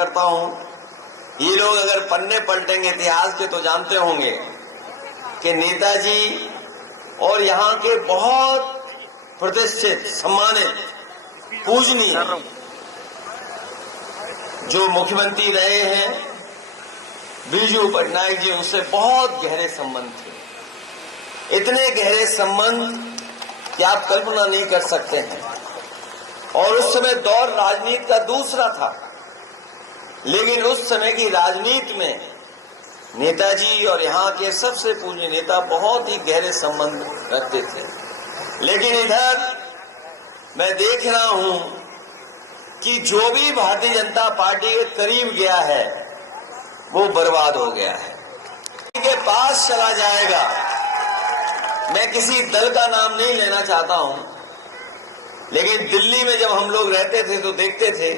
करता हूं, ये लोग अगर पन्ने पलटेंगे इतिहास के तो जानते होंगे कि नेताजी और यहाँ के बहुत प्रतिष्ठित, सम्मानित, पूजनीय जो मुख्यमंत्री रहे हैं बीजू पटनायक जी, उनसे बहुत गहरे संबंध थे। इतने गहरे संबंध कि आप कल्पना नहीं कर सकते हैं। और उस समय दौर राजनीति का दूसरा था, लेकिन उस समय की राजनीति में नेताजी और यहाँ के सबसे पूज्य नेता बहुत ही गहरे संबंध रखते थे। लेकिन इधर मैं देख रहा हूं कि जो भी भारतीय जनता पार्टी के करीब गया है वो बर्बाद हो गया है, के पास चला जाएगा। मैं किसी दल का नाम नहीं लेना चाहता हूं, लेकिन दिल्ली में जब हम लोग रहते थे तो देखते थे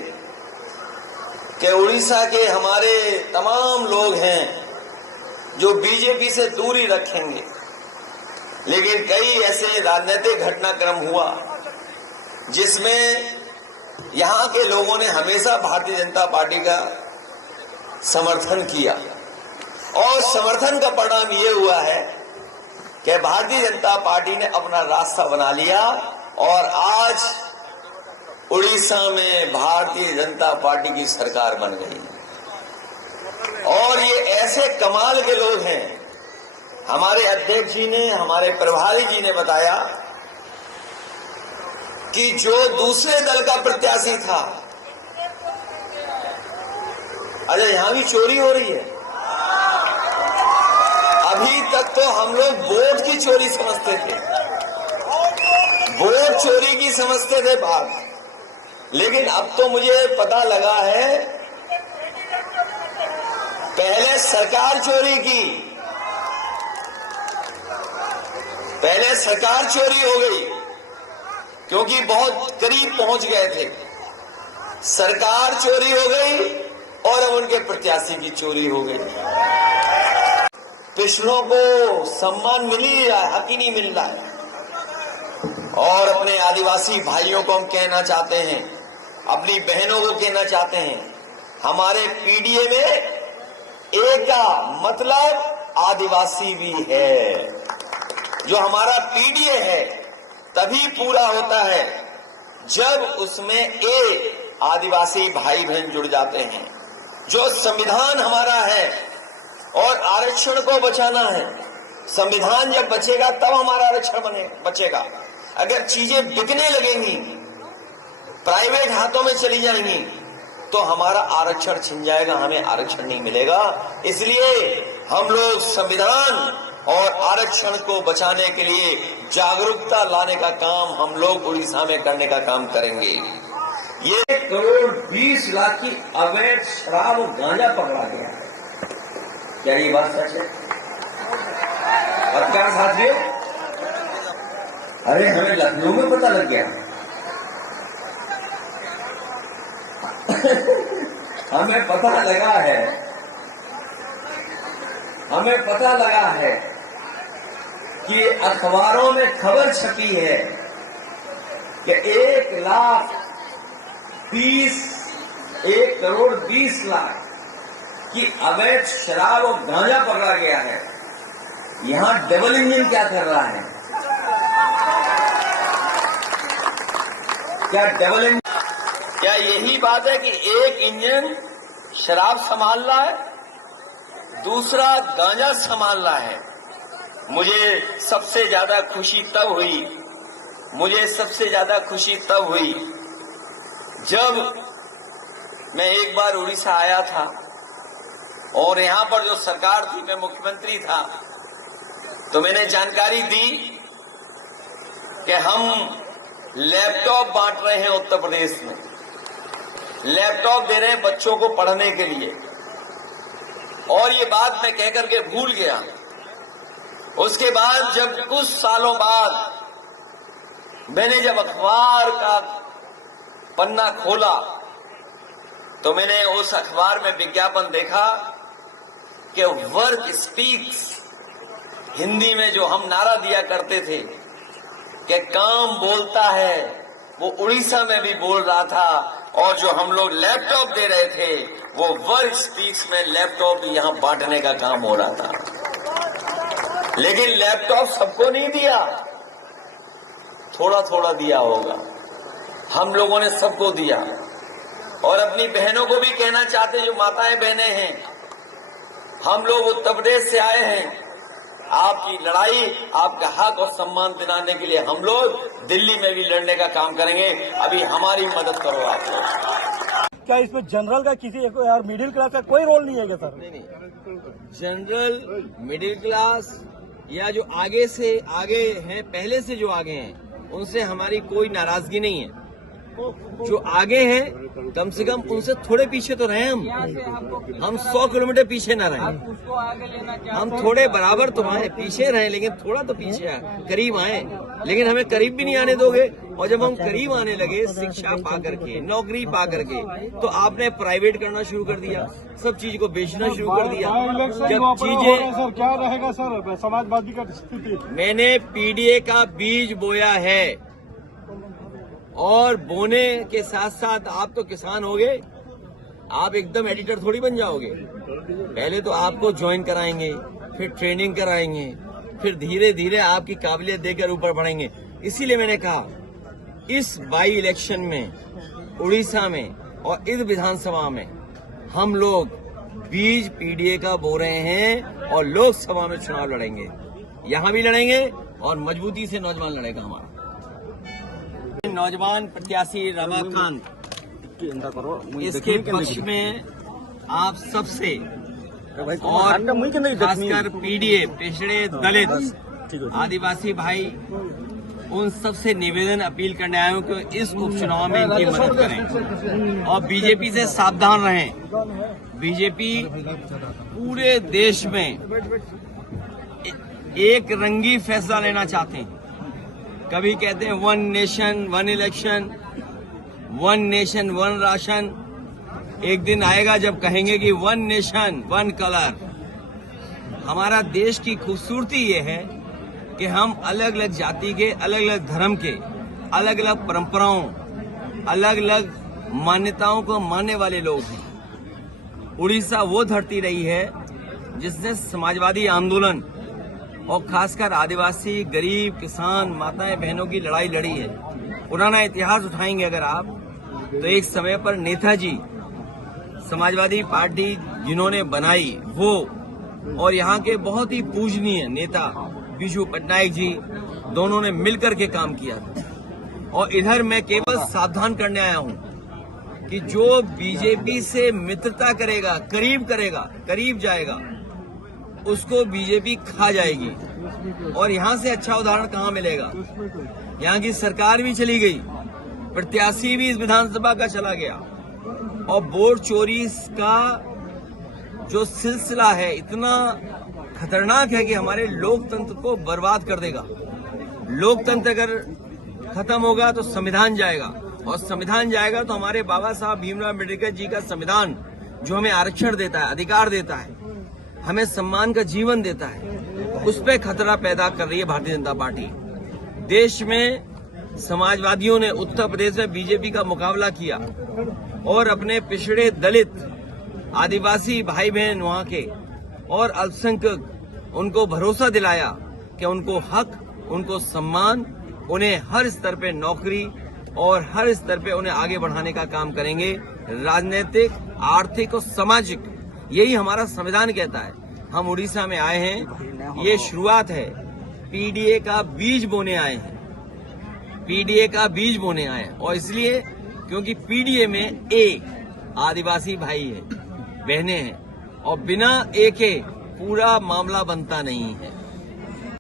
कि उड़ीसा के हमारे तमाम लोग हैं जो बीजेपी से दूरी रखेंगे, लेकिन कई ऐसे राजनीतिक घटनाक्रम हुआ जिसमें यहां के लोगों ने हमेशा भारतीय जनता पार्टी का समर्थन किया, और समर्थन का परिणाम ये हुआ है कि भारतीय जनता पार्टी ने अपना रास्ता बना लिया और आज उड़ीसा में भारतीय जनता पार्टी की सरकार बन गई। और ये ऐसे कमाल के लोग हैं, हमारे अध्यक्ष जी ने, हमारे प्रभारी जी ने बताया कि जो दूसरे दल का प्रत्याशी था, अरे यहां भी चोरी हो रही है। अभी तक तो हम लोग वोट की चोरी समझते थे, वोट चोरी की समझते थे बात, लेकिन अब तो मुझे पता लगा है पहले सरकार चोरी की, पहले सरकार चोरी हो गई क्योंकि बहुत करीब पहुंच गए थे, सरकार चोरी हो गई और अब उनके प्रत्याशी की चोरी हो गई। पिछड़ों को सम्मान मिल ही रहा है, हक ही नहीं मिल रहा है। और अपने आदिवासी भाइयों को हम कहना चाहते हैं, अपनी बहनों को कहना चाहते हैं, हमारे पीडीए में एक का मतलब आदिवासी भी है। जो हमारा पीडीए है तभी पूरा होता है जब उसमें एक आदिवासी भाई बहन जुड़ जाते हैं। जो संविधान हमारा है और आरक्षण को बचाना है, संविधान जब बचेगा तब हमारा आरक्षण बचेगा। अगर चीजें बिकने लगेंगी, प्राइवेट हाथों में चली जाएंगी, तो हमारा आरक्षण छिन जाएगा, हमें आरक्षण नहीं मिलेगा। इसलिए हम लोग संविधान और आरक्षण को बचाने के लिए जागरूकता लाने का काम हम लोग उड़ीसा में करने का काम करेंगे। ये 1,20,00,000 की अवैध शराब और गांजा पकड़ा गया है। क्या ये बात सच है? पत्रकार साथियों, अरे हमें लखनऊ में पता लग गया। हमें पता लगा है कि अखबारों में खबर छपी है कि 1,20,00,000 की अवैध शराब और गांजा पकड़ा गया है। यहां डबल इंजन क्या कर रहा है? क्या यही बात है कि एक इंजन शराब संभाल रहा है, दूसरा गांजा संभाल रहा है? मुझे सबसे ज्यादा खुशी तब हुई जब मैं एक बार उड़ीसा आया था और यहां पर जो सरकार थी, मैं मुख्यमंत्री था, तो मैंने जानकारी दी कि हम लैपटॉप बांट रहे हैं उत्तर प्रदेश में, लैपटॉप दे रहे हैं बच्चों को पढ़ने के लिए। और ये बात मैं कहकर के भूल गया। उसके बाद जब कुछ सालों बाद मैंने जब अखबार का पन्ना खोला तो मैंने उस अखबार में विज्ञापन देखा कि वर्क स्पीक्स, हिंदी में जो हम नारा दिया करते थे कि काम बोलता है, वो उड़ीसा में भी बोल रहा था। और जो हम लोग लैपटॉप दे रहे थे वो वर्ल्ड स्पीक्स में लैपटॉप यहां बांटने का काम हो रहा था, लेकिन लैपटॉप सबको नहीं दिया, थोड़ा थोड़ा दिया होगा। हम लोगों ने सबको दिया। और अपनी बहनों को भी कहना चाहते, जो माताएं बहनें हैं, हम लोग उत्तर प्रदेश से आए हैं, आपकी लड़ाई, आपका हक और सम्मान दिलाने के लिए हम लोग दिल्ली में भी लड़ने का काम करेंगे। अभी हमारी मदद करो आप लोग। क्या इसमें जनरल का किसी और मिडिल क्लास का कोई रोल नहीं है क्या सर? नहीं, जनरल, मिडिल क्लास या जो आगे से आगे हैं, पहले से जो आगे हैं, उनसे हमारी कोई नाराजगी नहीं है। जो आगे हैं कम से कम उनसे थोड़े पीछे तो रहे हम 100 किलोमीटर पीछे ना रहे। हम थोड़े बराबर तो आए, पीछे रहे, लेकिन थोड़ा तो पीछे आए, करीब आए। लेकिन हमें करीब भी नहीं आने दोगे। और जब हम करीब आने लगे, शिक्षा पा करके, नौकरी पा करके, तो आपने प्राइवेट करना शुरू कर दिया, सब चीज को बेचना शुरू कर दिया। जब चीजें, सर क्या रहेगा सर समाजवादी का स्थिति? मैंने पीडीए का बीज बोया है, और बोने के साथ साथ आप तो किसान हो गए, आप एकदम एडिटर थोड़ी बन जाओगे। पहले तो आपको ज्वाइन कराएंगे, फिर ट्रेनिंग कराएंगे, फिर धीरे धीरे आपकी काबिलियत देकर ऊपर बढ़ेंगे। इसीलिए मैंने कहा, इस बाई इलेक्शन में उड़ीसा में और इस विधानसभा में हम लोग बीज पीडीए का बो रहे हैं और लोकसभा में चुनाव लड़ेंगे। यहां भी लड़ेंगे और मजबूती से नौजवान लड़ेगा हमारा। नौजवान प्रत्याशी रमाकांत, इसके पक्ष में आप सबसे और खासकर पीडीए, पिछड़े दलित आदिवासी भाई, उन सबसे निवेदन अपील करने आए हूं कि इस उपचुनाव में इनकी मदद करें और बीजेपी से सावधान रहें। बीजेपी पूरे देश में एक रंगी फैसला लेना चाहते हैं। कभी कहते हैं 1 नेशन 1 इलेक्शन, 1 नेशन 1 राशन। एक दिन आएगा जब कहेंगे कि 1 नेशन 1 कलर। हमारा देश की खूबसूरती ये है कि हम अलग अलग जाति के, अलग अलग धर्म के, अलग अलग परंपराओं, अलग अलग मान्यताओं को मानने वाले लोग हैं। उड़ीसा वो धरती रही है जिसने समाजवादी आंदोलन और खासकर आदिवासी, गरीब, किसान, माताएं बहनों की लड़ाई लड़ी है। पुराना इतिहास उठाएंगे अगर आप, तो एक समय पर नेताजी, समाजवादी पार्टी जिन्होंने बनाई वो, और यहाँ के बहुत ही पूजनीय नेता बिजू पटनायक जी, दोनों ने मिलकर के काम किया। और इधर मैं केवल सावधान करने आया हूँ कि जो बीजेपी से मित्रता करेगा, करीब जाएगा, उसको बीजेपी खा जाएगी। और यहां से अच्छा उदाहरण कहां मिलेगा? यहां की सरकार भी चली गई, प्रत्याशी भी इस विधानसभा का चला गया, और वोट चोरी का जो सिलसिला है इतना खतरनाक है कि हमारे लोकतंत्र को बर्बाद कर देगा। लोकतंत्र अगर खत्म होगा तो संविधान जाएगा, और संविधान जाएगा तो हमारे बाबा साहब भीमराव अम्बेडकर जी का संविधान, जो हमें आरक्षण देता है, अधिकार देता है, हमें सम्मान का जीवन देता है, उस पर खतरा पैदा कर रही है भारतीय जनता पार्टी। देश में समाजवादियों ने उत्तर प्रदेश में बीजेपी का मुकाबला किया और अपने पिछड़े दलित, आदिवासी भाई बहन वहां के और अल्पसंख्यक, उनको भरोसा दिलाया कि उनको हक, उनको सम्मान, उन्हें हर स्तर पे नौकरी और हर स्तर पे उन्हें आगे बढ़ाने का काम करेंगे। राजनीतिक, आर्थिक और सामाजिक, यही हमारा संविधान कहता है। हम उड़ीसा में आए हैं, ये शुरुआत है। पीडीए का बीज बोने आए हैं, पीडीए का बीज बोने आए हैं। और इसलिए क्योंकि पीडीए में एक आदिवासी भाई है, बहनें हैं, और बिना एक पूरा मामला बनता नहीं है।